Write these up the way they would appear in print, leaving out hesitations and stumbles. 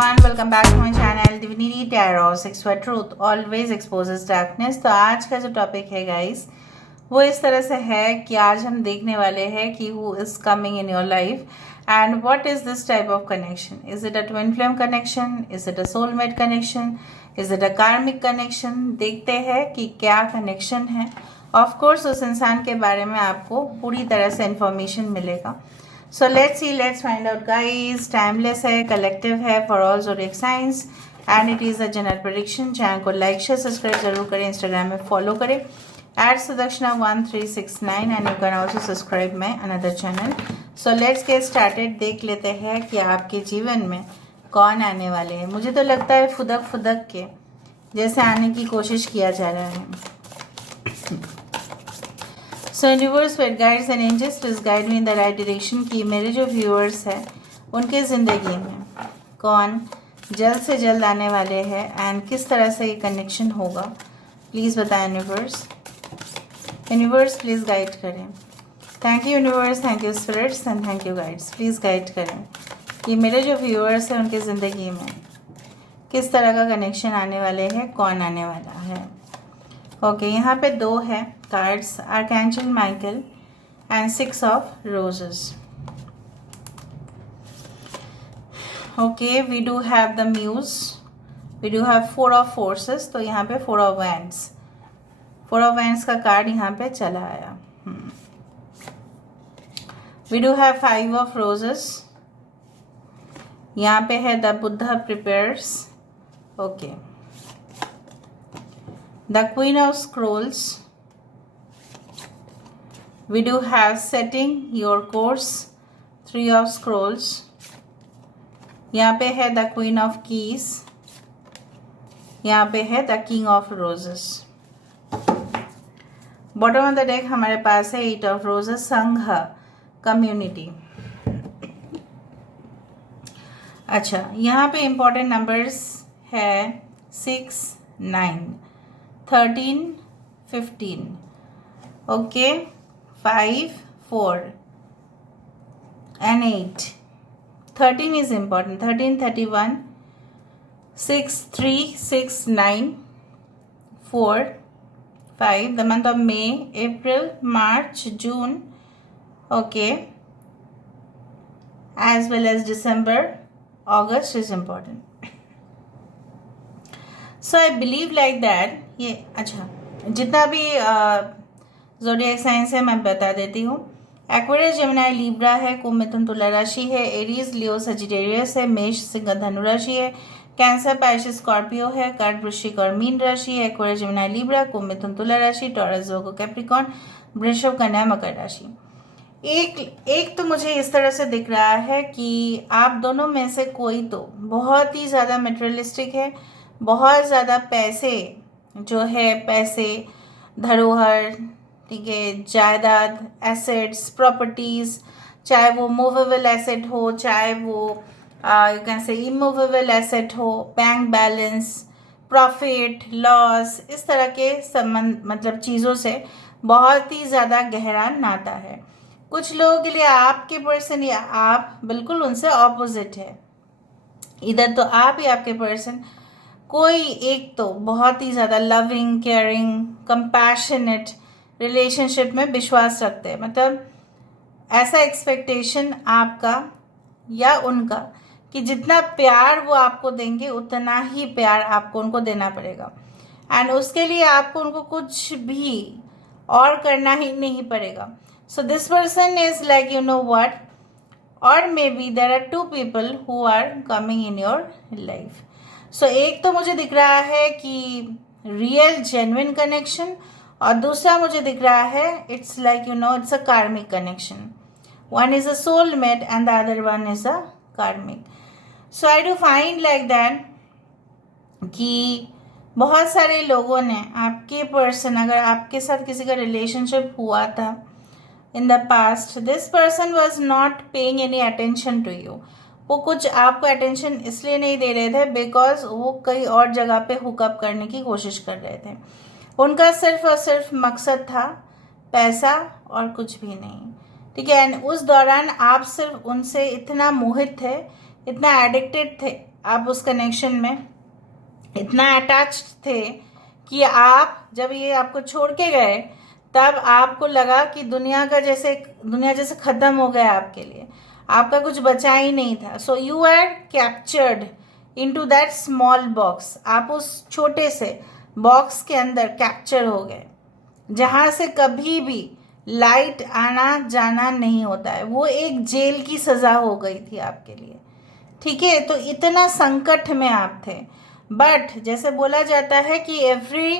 everyone, welcome back to my channel Divinity Tarot 6 where truth always exposes darkness। तो आज का जो topic है गाइस वो इस तरह से है कि आज हम देखने वाले हैं कि who is coming in your life and what is this type of connection। Is it a twin flame connection? Is it a soulmate connection? Is it a karmic connection? देखते हैं कि क्या कनेक्शन है। ऑफ कोर्स उस इंसान के बारे में आपको पूरी तरह से इंफॉर्मेशन मिलेगा। So let's see, let's find out guys। Timeless है, कलेक्टिव है for all zodiac science and it is a general prediction. Channel को लाइक शेयर सब्सक्राइब जरूर करें, इंस्टाग्राम में फॉलो करें @Sudakshana1369 and you can also subscribe my another channel. So let's get started. देख लेते हैं कि आपके जीवन में कौन आने वाले हैं। मुझे तो लगता है फुदक फुदक के जैसे आने की कोशिश किया जा रहा है। So universe with guides and angels please guide me in the right direction कि मेरे जो व्यूअर्स हैं उनके ज़िंदगी में कौन जल्द से जल्द आने वाले हैं एंड किस तरह से ये कनेक्शन होगा। प्लीज़ बताएं यूनिवर्स। यूनिवर्स प्लीज़ गाइड करें। Thank you universe, thank you spirits and thank you guides. Please guide करें कि मेरे जो व्यूअर्स हैं उनकी ज़िंदगी में किस तरह का कनेक्शन आने वाले हैं, कौन आने वाला है। ओके, यहाँ पे दो है cards, archangel Michael and 6 of roses. Okay, we do have the muse, we do have 4 of forces. तो यहाँ पे 4 ऑफ वैंड्स, 4 ऑफ वैंड्स का कार्ड यहाँ पे चला आया। We do have 5 of roses. यहाँ पे है the Buddha prepares. Okay, the Queen of Scrolls. We do have setting your course, 3 of Scrolls. यहाँ पे है the Queen of Keys. यहाँ पे है the King of Roses. Bottom of the deck हमारे पास है 8 of Roses, संघ, कम्युनिटी। अच्छा, यहाँ पे इंपॉर्टेंट नंबर्स है 6, 9, 13, 15, okay, 5, 4 and 8. 13 is important. 13, 31, 6, 3, 6, 9, 4, 5. The month of May, April, March, June, okay, as well as December, August is important. So I believe like that ये अच्छा जितना भी ज़ोडिएक साइंस है मैं बता देती हूँ। एक्वेरियस, जेमिनी, लिब्रा है, कुंभ, मिथुन, तुला राशि है, एरीज, लियो, सजिटेरियस है, मेष, सिंह, धनु राशि है, कैंसर, पाइसेस, स्कॉर्पियो है, कर्क, वृश्चिक और मीन राशि है, एक्वेरियस, जेमिनी, लिब्रा, कुंभ, मिथुन, तुला राशि, टॉरस, वर्गो, कैप्रिकॉर्न, वृषभ, कन्या, मकर राशि। एक तो मुझे इस तरह से दिख रहा है कि आप दोनों में से कोई तो बहुत ही ज़्यादा मटेरियलिस्टिक है, बहुत ज़्यादा पैसे जो है, पैसे, धरोहर, ठीक है, जायदाद, एसेट्स, प्रॉपर्टीज़, चाहे वो मूवेबल एसेट हो, चाहे वो you can say immovable asset हो, बैंक बैलेंस, प्रॉफिट, लॉस, इस तरह के संबंध मतलब चीज़ों से बहुत ही ज़्यादा गहरा नाता है। कुछ लोगों के लिए आपके पर्सन या आप बिल्कुल उनसे ऑपोजिट है। इधर तो आप ही आपके पर्सन कोई एक तो बहुत ही ज़्यादा लविंग, केयरिंग, कंपैशनेट रिलेशनशिप में विश्वास रखते हैं। मतलब ऐसा एक्सपेक्टेशन आपका या उनका कि जितना प्यार वो आपको देंगे उतना ही प्यार आपको उनको देना पड़ेगा एंड उसके लिए आपको उनको कुछ भी और करना ही नहीं पड़ेगा। So this person is like you know what, और maybe there are 2 people who are coming in your life. So एक तो मुझे दिख रहा है कि रियल जेन्युइन कनेक्शन, और दूसरा मुझे दिख रहा है it's like you know it's a karmic connection. One is a soulmate and the other one is a karmic. So I do find like that कि बहुत सारे लोगों ने आपके पर्सन, अगर आपके साथ किसी का रिलेशनशिप हुआ था in the past, this person was not paying any attention to you. वो कुछ आपको अटेंशन इसलिए नहीं दे रहे थे बिकॉज वो कई और जगह पे हुकअप करने की कोशिश कर रहे थे। उनका सिर्फ और सिर्फ मकसद था पैसा और कुछ भी नहीं, ठीक है। एंड उस दौरान आप सिर्फ उनसे इतना मोहित थे, इतना एडिक्टेड थे आप उस कनेक्शन में, इतना अटैच्ड थे कि आप जब ये आपको छोड़ के गए तब आपको लगा कि दुनिया जैसे ख़त्म हो गया आपके लिए, आपका कुछ बचा ही नहीं था. So you are captured into that small box. आप उस छोटे से बॉक्स के अंदर कैप्चर हो गए जहाँ से कभी भी लाइट आना जाना नहीं होता है. वो एक जेल की सज़ा हो गई थी आपके लिए. ठीक है, तो इतना संकट में आप थे. बट जैसे बोला जाता है कि every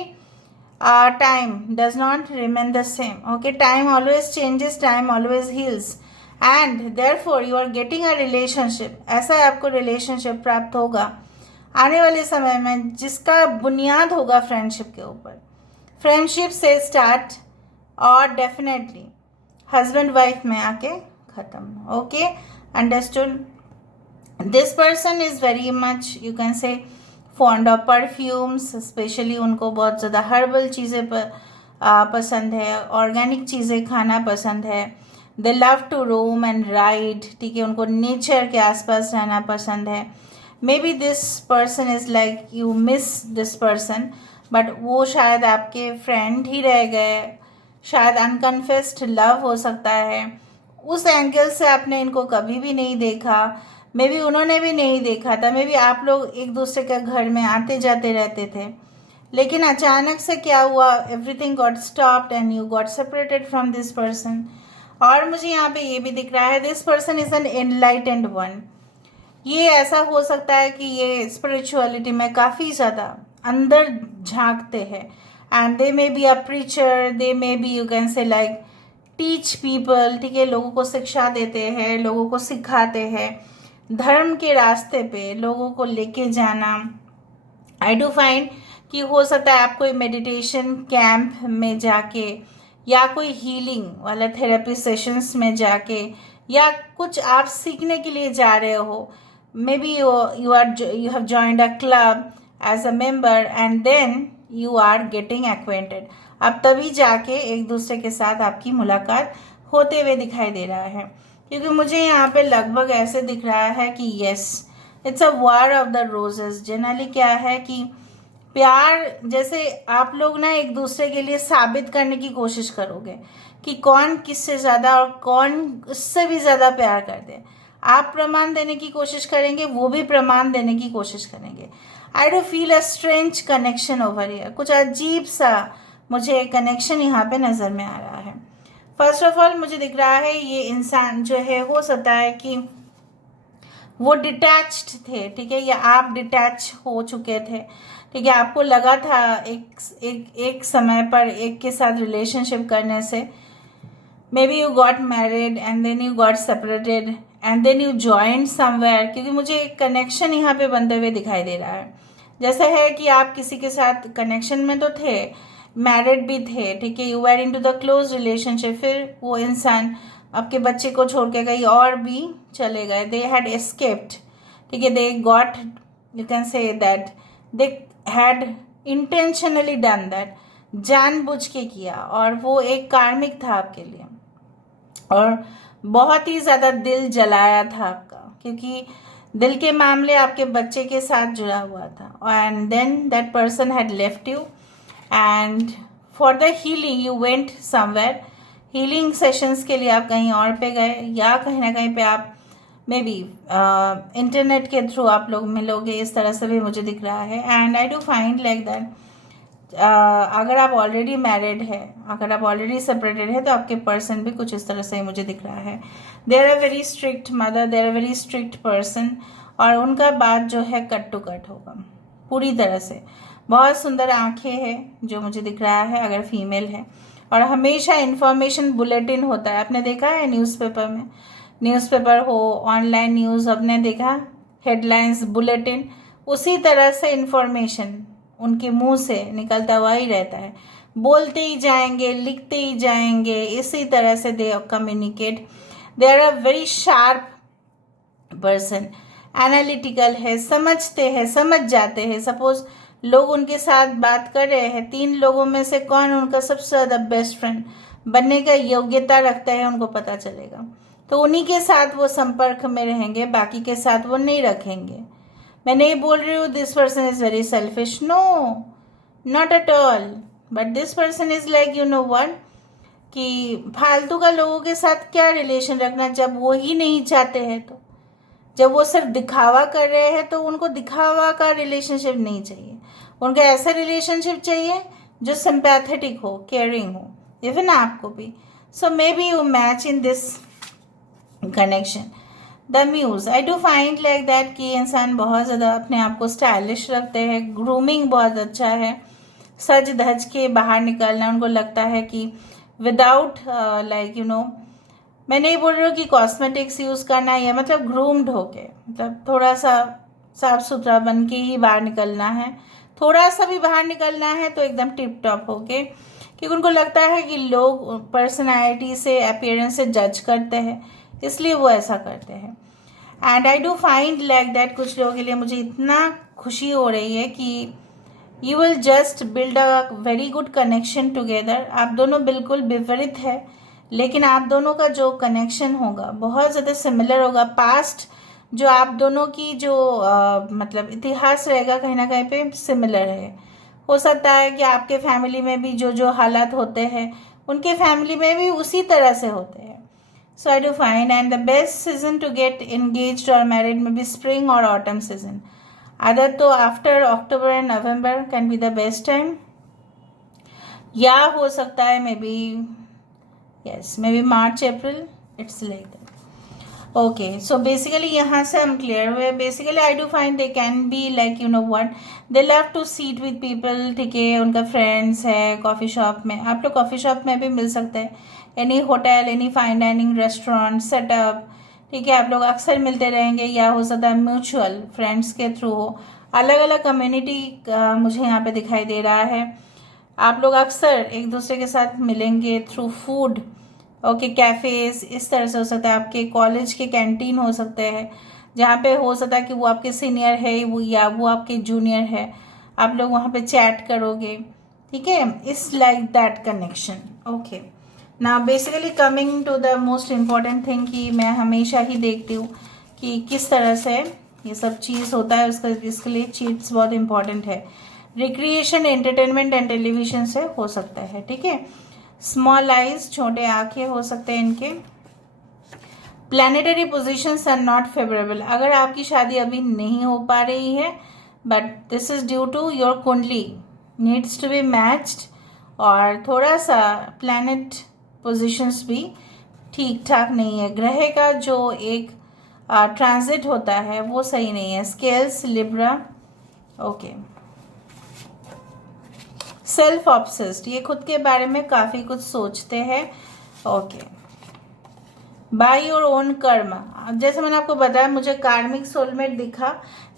time does not remain the same. Okay, time always changes, time always heals, and therefore you are getting a relationship. ऐसा आपको रिलेशनशिप प्राप्त होगा आने वाले समय में जिसका बुनियाद होगा फ्रेंडशिप के ऊपर. फ्रेंडशिप से स्टार्ट और डेफिनेटली हस्बैंड वाइफ में आके ख़त्म. Okay, understood. This person is very much you can say fond of perfumes. Specially उनको बहुत ज़्यादा हर्बल चीज़ें पसंद है, ऑर्गेनिक चीज़ें खाना पसंद है. They love to roam and ride. ठीक है, उनको नेचर के आसपास रहना पसंद है. Maybe this person is like you miss this person, but वो शायद आपके फ्रेंड ही रह गए. शायद अनकन्फेस्ड लव हो सकता है. उस एंगल से आपने इनको कभी भी नहीं देखा, मे बी उन्होंने भी नहीं देखा था. मे बी आप लोग एक दूसरे के घर में आते जाते रहते थे, लेकिन अचानक से क्या हुआ, everything got stopped and you got separated from this person. और मुझे यहाँ पे ये भी दिख रहा है, this person is an enlightened one. ये ऐसा हो सकता है कि ये स्पिरिचुअलिटी में काफ़ी ज़्यादा अंदर झांकते हैं, and they may be a preacher, they may be you can say like teach people. ठीक है, लोगों को शिक्षा देते हैं, लोगों को सिखाते हैं, धर्म के रास्ते पे लोगों को लेके जाना. आई डू फाइंड कि हो सकता है आप कोई मेडिटेशन कैंप में जाके या कोई हीलिंग वाला थेरेपी सेशंस में जाके या कुछ आप सीखने के लिए जा रहे हो. Maybe you have joined a club as a member and then you are getting acquainted. अब तभी जाके एक दूसरे के साथ आपकी मुलाकात होते हुए दिखाई दे रहा है, क्योंकि मुझे यहाँ पे लगभग ऐसे दिख रहा है कि yes, it's a war of the roses. Generally क्या है कि प्यार जैसे आप लोग ना एक दूसरे के लिए साबित करने की कोशिश करोगे कि कौन किससे ज़्यादा और कौन उससे भी ज़्यादा प्यार करते हैं. आप प्रमाण देने की कोशिश करेंगे, वो भी प्रमाण देने की कोशिश करेंगे. I do feel a strange connection over here. कुछ अजीब सा मुझे कनेक्शन यहाँ पे नज़र में आ रहा है. फर्स्ट ऑफ ऑल मुझे दिख रहा है ये इंसान जो है, हो सकता है कि वो डिटैच्ड थे. ठीक है, या आप डिटैच हो चुके थे. ठीक है, आपको लगा था एक समय पर एक के साथ रिलेशनशिप करने से. Maybe you got married and then you got separated and then you joined somewhere. क्योंकि मुझे एक कनेक्शन यहाँ पे बनते हुए दिखाई दे रहा है. जैसा है कि आप किसी के साथ कनेक्शन में तो थे, मैरिड भी थे. ठीक है, you are into the close relationship. फिर वो इंसान आपके बच्चे को छोड़ के कहीं और भी चले गए. They had escaped. ठीक है, they got you can say that they had intentionally done that. जानबूझ के किया, और वो एक कार्मिक था आपके लिए, और बहुत ही ज़्यादा दिल जलाया था आपका, क्योंकि दिल के मामले आपके बच्चे के साथ जुड़ा हुआ था. And then that person had left you and for the healing you went somewhere. Healing sessions के लिए आप कहीं और पे गए, या कहीं ना कहीं पे आप मे बी इंटरनेट के थ्रू आप लोग मिलोगे. इस तरह से भी मुझे दिख रहा है. And I do find like that अगर आप ऑलरेडी मैरिड है, अगर आप ऑलरेडी सेपरेटेड है, तो आपके पर्सन भी कुछ इस तरह से ही मुझे दिख रहा है. There are very strict mother, there are very strict person, और उनका बात जो है कट टू कट होगा पूरी तरह से. बहुत सुंदर आंखें हैं जो मुझे दिख रहा है अगर फीमेल है, और हमेशा इन्फॉर्मेशन बुलेटिन होता है. आपने देखा है न्यूज़पेपर में, न्यूज़पेपर हो, ऑनलाइन न्यूज़, आपने देखा हेडलाइंस, बुलेटिन, उसी तरह से इन्फॉर्मेशन उनके मुंह से निकलता हुआ ही रहता है. बोलते ही जाएंगे, लिखते ही जाएंगे, इसी तरह से they communicate. They are a very sharp person, analytical है, समझते हैं, समझ जाते हैं. सपोज लोग उनके साथ बात कर रहे हैं, 3 लोगों में से कौन उनका सबसे ज़्यादा बेस्ट फ्रेंड बनने का योग्यता रखता है, उनको पता चलेगा. तो उन्हीं के साथ वो संपर्क में रहेंगे, बाकी के साथ वो नहीं रखेंगे। मैं नहीं बोल रही हूँ this person is very selfish, no, not at all, but this person is like you know what, कि फालतू का लोगों के साथ क्या रिलेशन रखना जब वो ही नहीं चाहते हैं। तो जब वो सिर्फ दिखावा कर रहे हैं तो उनको दिखावा का रिलेशनशिप नहीं चाहिए, उनको ऐसा रिलेशनशिप चाहिए जो सिंपैथेटिक हो, केयरिंग हो, इवन आपको भी। So maybe you match in this connection. The muse, I do find like that कि इंसान बहुत ज़्यादा अपने आप को स्टाइलिश रखते हैं, ग्रूमिंग बहुत अच्छा है, सज धज के बाहर निकलना उनको लगता है कि विदाउट लाइक यू नो, मैं नहीं बोल रही हूँ कि कॉस्मेटिक्स यूज़ करना है, मतलब ग्रूम्ड होके, मतलब थोड़ा सा साफ सुथरा बन के ही बाहर निकलना है, थोड़ा सा भी बाहर निकलना है तो एकदम टिप टॉप होके, क्योंकि उनको लगता है कि लोग पर्सनैलिटी से, अपीयरेंस से जज करते हैं, इसलिए वो ऐसा करते हैं। And I do find like that कुछ लोगों के लिए मुझे इतना खुशी हो रही है कि you will just build a very good connection together. आप दोनों बिल्कुल विपरीत है, लेकिन आप दोनों का जो कनेक्शन होगा बहुत ज़्यादा सिमिलर होगा। पास्ट जो आप दोनों की जो मतलब इतिहास रहेगा कहीं ना कहीं पे सिमिलर है। हो सकता है कि आपके फैमिली में भी जो जो हालात होते हैं उनके फैमिली में भी उसी तरह से होते हैं। So I do find and the best season to get engaged और मैरिड में बी स्प्रिंग और ऑटम सीजन। अदर तो after October and November can be the best time, या हो सकता है maybe yes maybe March April, it's like that। okay, so basically यहाँ से हम clear हुए। basically I do find they can be like you know what, they love to sit with people, ठीक है, उनका फ्रेंड्स है coffee shop में, आप लोग कॉफ़ी शॉप में भी मिल सकते हैं, any hotel, any fine dining restaurant setup, ठीक है, आप लोग अक्सर मिलते रहेंगे, या हो सकता है म्यूचुअल फ्रेंड्स के थ्रू हो, अलग अलग कम्युनिटी मुझे यहाँ पे दिखाई दे रहा है। आप लोग अक्सर एक दूसरे के साथ मिलेंगे थ्रू फूड, ओके, कैफ़ेज, इस तरह से हो सकता है, आपके कॉलेज के कैंटीन हो सकते हैं, जहाँ पे हो सकता है कि वो आपके सीनियर है वो, या वो आपके जूनियर है, आप लोग वहाँ पे चैट करोगे, ठीक है, is like that connection. Okay, ना basically coming to the most important thing कि मैं हमेशा ही देखती हूँ कि किस तरह से ये सब चीज़ होता है, उसका इसके लिए चीट्स बहुत इंपॉर्टेंट है। रिक्रिएशन, एंटरटेनमेंट एंड टेलीविजन से हो सकता है, ठीक है। स्मॉल आइज, छोटे आंखें हो सकते हैं इनके। Planetary positions are not favourable, अगर आपकी शादी अभी नहीं हो पा रही है, but this is due to your kundli needs to be matched, और थोड़ा सा प्लैनेट पोजिशंस भी ठीक ठाक नहीं है, ग्रह का जो एक ट्रांजिट होता है वो सही नहीं है। Scales, Libra, okay. Self obsessed, ये खुद के बारे में काफ़ी कुछ सोचते हैं, ओके। बाय योर ओन कर्म, जैसे मैंने आपको बताया मुझे कार्मिक सोलमेट दिखा,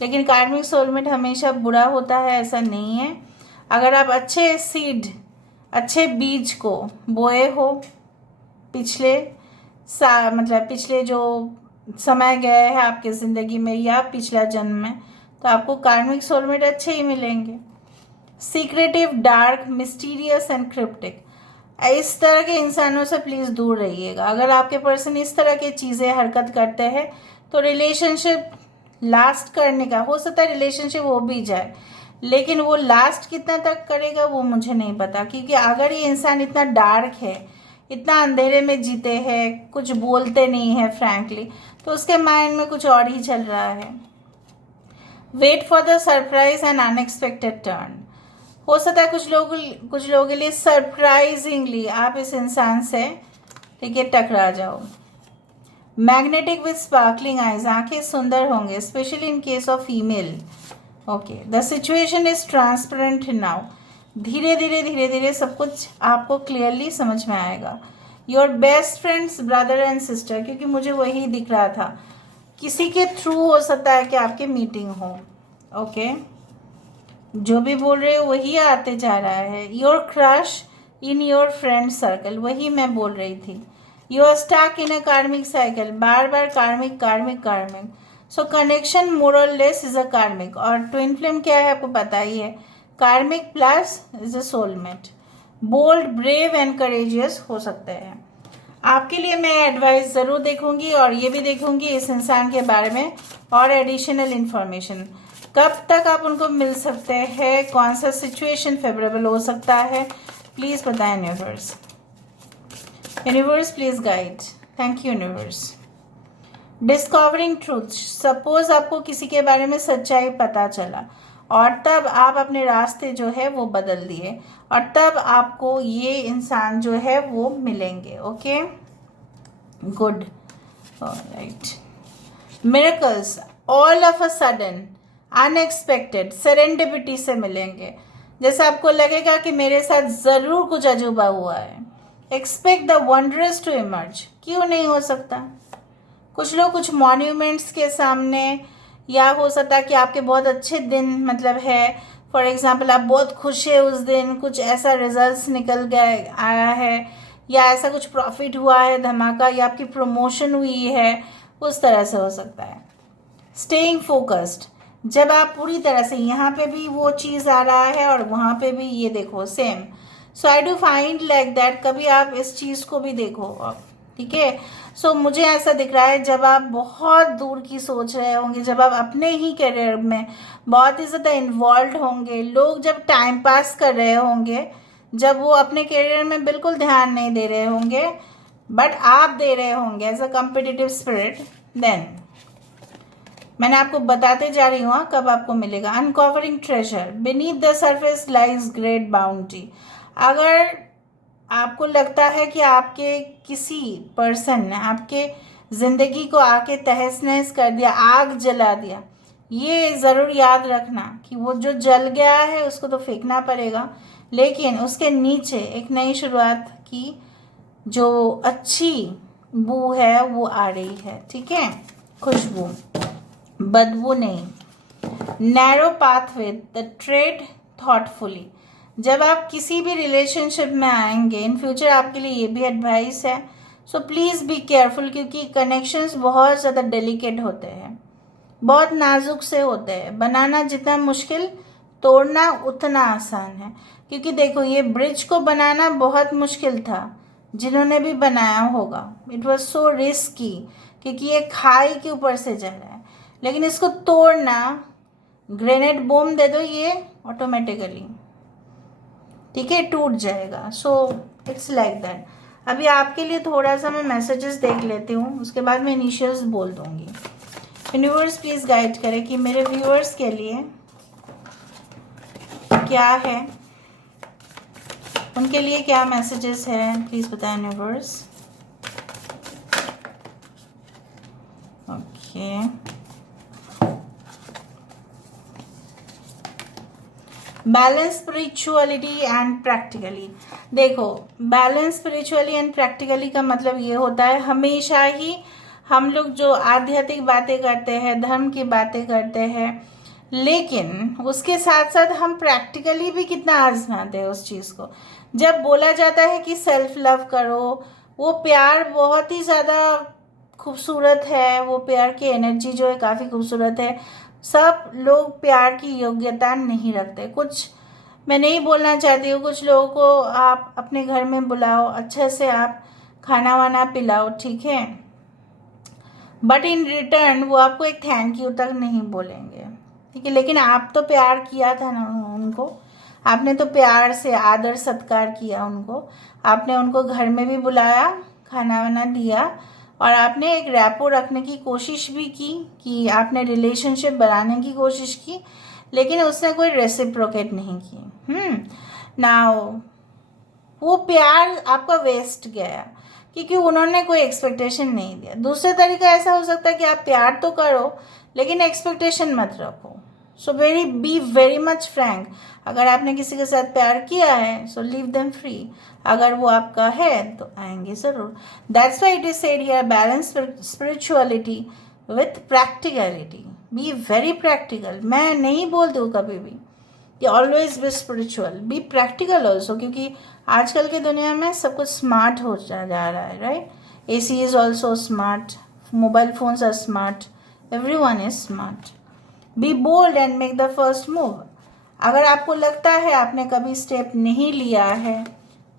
लेकिन कार्मिक सोलमेट हमेशा बुरा होता है ऐसा नहीं है। अगर आप अच्छे सीड, अच्छे बीज को बोए हो पिछले मतलब पिछले जो समय गए हैं आपके ज़िंदगी में या पिछला जन्म में, तो आपको कार्मिक सोलमेट अच्छे ही मिलेंगे। Secretive, dark, mysterious and cryptic, इस तरह के इंसानों से प्लीज़ दूर रहिएगा। अगर आपके पर्सन इस तरह की चीज़ें हरकत करते हैं तो रिलेशनशिप लास्ट करने का हो सकता है, रिलेशनशिप हो भी जाए, लेकिन वो लास्ट कितना तक करेगा वो मुझे नहीं पता, क्योंकि अगर ये इंसान इतना डार्क है, इतना अंधेरे में जीते हैं, कुछ बोलते नहीं है फ्रैंकली, तो उसके माइंड में कुछ और ही चल रहा है। Wait for the surprise and unexpected turn, हो सकता है कुछ लोगों के लिए सरप्राइजिंगली आप इस इंसान से, ठीक है, टकरा जाओ। मैग्नेटिक विथ स्पार्कलिंग आइज, आंखें सुंदर होंगे, specially in case of female, okay. The situation is transparent now, धीरे धीरे सब कुछ आपको क्लियरली समझ में आएगा। Your best friends, brother and sister, क्योंकि मुझे वही दिख रहा था, किसी के थ्रू हो सकता है कि आपकी मीटिंग हो, ओके। जो भी बोल रहे हो वही आते जा रहा है। Your crush in your friend circle, वही मैं बोल रही थी। यू आर स्टक इन अ कार्मिक साइकिल, बार बार कार्मिक कार्मिक कार्मिक। सो कनेक्शन मोर और लेस इज अ कार्मिक, और ट्विन फ्लेम क्या है आपको पता ही है, karmic plus is a soulmate. Bold, brave and courageous हो सकते हैं। आपके लिए मैं एडवाइस ज़रूर देखूंगी और ये भी देखूंगी इस इंसान के बारे में और एडिशनल इन्फॉर्मेशन। कब तक आप उनको मिल सकते हैं, कौन सा सिचुएशन फेवरेबल हो सकता है, प्लीज़ बताएं universe. Universe please guide. Thank you universe. Discovering truth, suppose आपको किसी के बारे में सच्चाई पता चला और तब आप अपने रास्ते जो है वो बदल दिए और तब आपको ये इंसान जो है वो मिलेंगे। Okay, good, right. Miracles all of a sudden, unexpected, serendipity से मिलेंगे। जैसे आपको लगेगा कि मेरे साथ ज़रूर कुछ अजूबा हुआ है। Expect the wondrous to emerge, क्यों नहीं हो सकता। कुछ लोग कुछ मॉन्यूमेंट्स के सामने, या हो सकता है कि आपके बहुत अच्छे दिन मतलब है, फॉर एग्जांपल आप बहुत खुश है उस दिन, कुछ ऐसा रिजल्ट्स निकल गया आया है या ऐसा कुछ प्रॉफिट हुआ है धमाका, या आपकी प्रमोशन हुई है, उस तरह से हो सकता है। स्टेइंग फोकस्ड, जब आप पूरी तरह से, यहाँ पे भी वो चीज़ आ रहा है और वहाँ पे भी ये देखो same. So I do find like that, कभी आप इस चीज़ को भी देखो, ठीक है। सो मुझे ऐसा दिख रहा है जब आप बहुत दूर की सोच रहे होंगे, जब आप अपने ही करियर में बहुत ही ज़्यादा इन्वॉल्व होंगे, लोग जब टाइम पास कर रहे होंगे, जब वो अपने करियर में बिल्कुल ध्यान नहीं दे रहे होंगे बट आप दे रहे होंगे as a competitive spirit, then मैंने आपको बताते जा रही हूँ कब आपको मिलेगा। Uncovering treasure, beneath the surface lies great bounty. अगर आपको लगता है कि आपके किसी पर्सन ने आपके ज़िंदगी को आके तहस नहस कर दिया, आग जला दिया, ये ज़रूर याद रखना कि वो जो जल गया है उसको तो फेंकना पड़ेगा, लेकिन उसके नीचे एक नई शुरुआत की जो अच्छी बू है वो आ रही है, ठीक है, खुशबू, बदबू नहीं। Narrow pathway, the trade thoughtfully, जब आप किसी भी रिलेशनशिप में आएंगे इन फ्यूचर, आपके लिए ये भी एडवाइस है। सो प्लीज़ बी केयरफुल, क्योंकि कनेक्शंस बहुत ज़्यादा डेलिकेट होते हैं, बहुत नाजुक से होते हैं। बनाना जितना मुश्किल, तोड़ना उतना आसान है। क्योंकि देखो ये ब्रिज को बनाना बहुत मुश्किल था, जिन्होंने भी बनाया होगा, इट वॉज सो रिस्की, क्योंकि ये खाई के ऊपर से जा रहा है। लेकिन इसको तोड़ना, ग्रेनेड बॉम्ब दे दो, ये ऑटोमेटिकली, ठीक है, टूट जाएगा। So it's like that. अभी आपके लिए थोड़ा सा मैं मैसेजेस देख लेती हूँ, उसके बाद मैं इनिशियल्स बोल दूंगी। यूनिवर्स प्लीज गाइड करें कि मेरे व्यूअर्स के लिए क्या है, उनके लिए क्या मैसेजेस है, प्लीज बताएं universe. Okay, balance spirituality and practically. देखो, बैलेंस स्पिरिचुअली एंड प्रैक्टिकली का मतलब ये होता है, हमेशा ही हम लोग जो आध्यात्मिक बातें करते हैं, धर्म की बातें करते हैं, लेकिन उसके साथ साथ हम प्रैक्टिकली भी कितना आजमाते हैं उस चीज़ को। जब बोला जाता है कि सेल्फ लव करो, वो प्यार बहुत ही ज़्यादा खूबसूरत है, वो प्यार की एनर्जी जो है काफ़ी खूबसूरत है। सब लोग प्यार की योग्यता नहीं रखते। कुछ, मैं नहीं बोलना चाहती हूँ, कुछ लोगों को आप अपने घर में बुलाओ, अच्छे से आप खाना वाना पिलाओ, ठीक है, बट इन रिटर्न वो आपको एक थैंक यू तक नहीं बोलेंगे, ठीक है। लेकिन आप तो प्यार किया था ना उनको, आपने तो प्यार से आदर सत्कार किया उनको, आपने उनको घर में भी बुलाया, खाना वाना दिया, और आपने एक रैपो रखने की कोशिश भी की कि आपने रिलेशनशिप बनाने की कोशिश की, लेकिन उसने कोई रेसिप्रोकेट नहीं की। नाउ वो प्यार आपका वेस्ट गया, क्योंकि उन्होंने कोई एक्सपेक्टेशन नहीं दिया। दूसरे तरीका ऐसा हो सकता है कि आप प्यार तो करो लेकिन एक्सपेक्टेशन मत रखो। सो बी वेरी मच फ्रैंक। अगर आपने किसी के साथ प्यार किया है, सो लीव देम फ्री। अगर वो आपका है तो आएंगे ज़रूर। That's why it is said here, balance spirituality with practicality. Be very practical. मैं नहीं बोलती हूँ कभी भी कि always be spiritual, be practical also, क्योंकि आजकल की दुनिया में सब कुछ स्मार्ट हो जा रहा है, right. AC is also smart, mobile phones are smart, everyone is smart. Be bold and make the first move. अगर आपको लगता है आपने कभी स्टेप नहीं लिया है,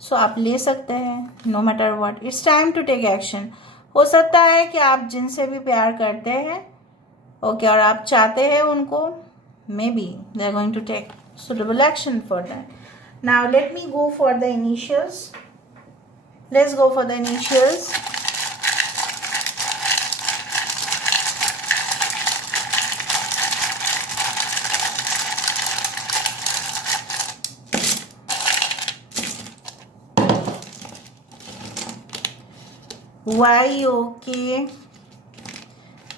सो आप ले सकते हैं, no matter what, it's time to take action. हो सकता है कि आप जिनसे भी प्यार करते हैं, ओके, और आप चाहते हैं उनको, maybe they are going to take suitable action for that. Now let me go for the initials. Let's go for the initials. YOK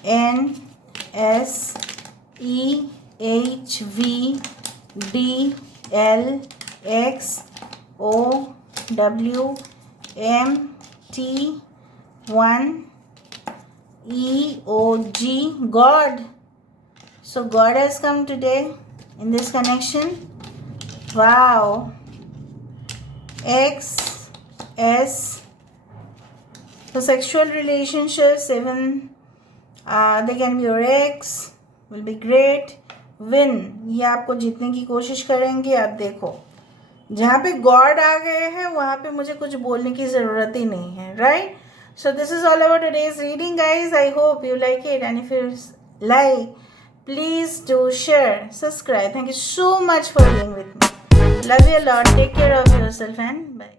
NSEHVDLXOWMT1EOG. God. So God has come today in this connection. Wow. XS. So sexual relationships, even they can be your ex, will be great. Win, ये आपको जीतने की कोशिश करेंगे। आप देखो जहाँ पे गॉड आ गए हैं वहाँ पे मुझे कुछ बोलने की ज़रूरत ही नहीं है, right? So this is all about today's reading, guys. I hope you like it, and if you like, please do share, subscribe. Thank you so much for being with me. Love you a lot. Take care of yourself and bye.